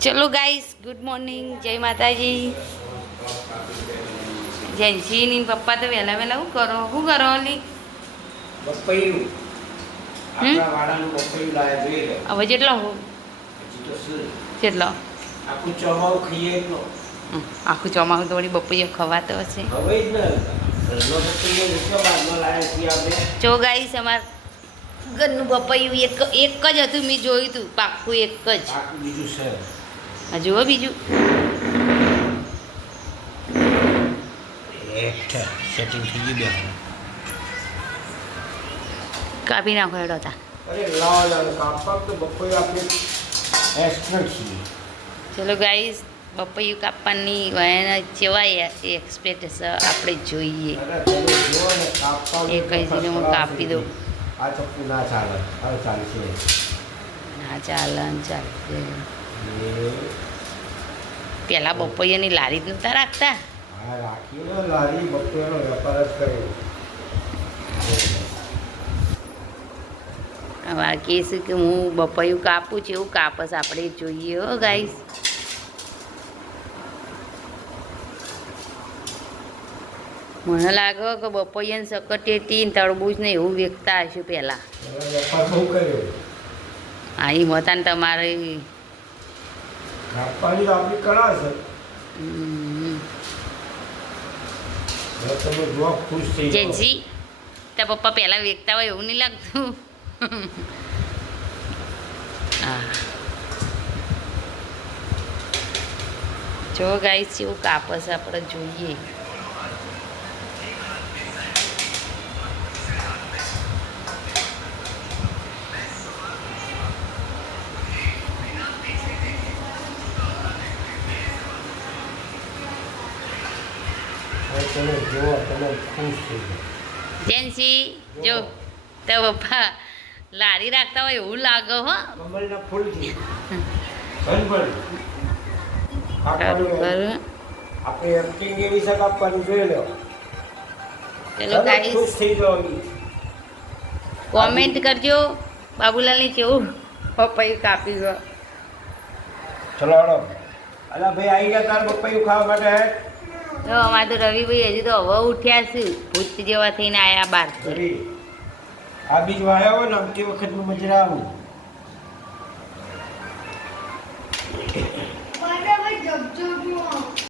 ચલો guys, good morning, જય માતાજી. જેન્સીની પપ્પા તો વહેલા વહેલા શું કરો અલી? બપૈયું આપણા વાડાનું બપૈયું લાયા જોઈએ. હવે જેટલો હો હજી તો શું જેટલો આખું ચોમાવું ખાઈએ એટલો. આખું ચોમાસું તો વળી બપૈયો ખવાતો હશે. હવે જ ને ઘરનો બપૈયો એટલો બાદમાં લાયા છીએ આપણે. જો ગાઈસ, અમાર ઘરનું બપૈયું એક જ હતું. મેં જોયું હતું પાક્કું એક જ. આખું બીજું છે. હા, જુઓ બીજું. સેટિંગ થઈ ગયું બે. કાપી નાખો હેડો તા. અરે લાવ કાપા તો બપૈયું આપણે એક્સપર્ટ છીએ. ચલો ગાઈસ, બપૈયું કાપવાની એને કેવાય એક્સપેક્ટ આપણે જોઈએ. અરે તમે જુઓ ને કાપા એ કઈ છે હું કાપી દઉં. આ ચપ્પુ ના ચાલે. હવે ચાલશે. ના ચાલશે. એ પેલા બપૈયાની લારી જ નતા રાખતા. હા, રાખીને લારી બપૈયાનો વેપાર જ કર્યો. હવે આ કહીશું કે હું બપૈયું કાપું છું, એવું કાપસ આપણે જોઈએ. હો ગાઈસ, મને લાગે કે બપૈયાને સકટેટી ને તરબૂચ ને એવું વેચતા હશું પહેલાં. વેપાર બહુ કર્યો. હા, એ મતાને તમારે કાપવાની તો આપણી કળા છે. તમે જોવા ખુશ થઈ જાઓ. જેન્સી, તારા પપ્પા પહેલાં વેચતા હોય એવું નહીં લાગતું? હા, જો ગાઈસ એવું કાપસ આપણે જોઈએ. તમે જોવો તમે ખુશ થઈ જાઓ. જેન્સી, જો તારા પપ્પા લારી રાખતા હોય એવું લાગે. હો, કમળના ફૂલથી ઘનભરી બરાબર. આપણે એક્ટિંગ એવી છે કાપવાની જોઈ લો. ચલો ગાઈસ, ખુશ થઈ જાઓ. કોમેન્ટ કરજો બાબુલાલની કેવું પપૈયું કાપી ગયો. ચલો હળો. અલા ભાઈ આવી ગયા તાર પપૈયું ખાવા માટે. તો અમારે તો રવિભાઈ હજુ તો હવે ઉઠ્યા છે, ભૂત જેવા થઈને આવ્યા બહાર. આ બીજ વાયા હોય ને આમતી વખતનું મજરા આવું.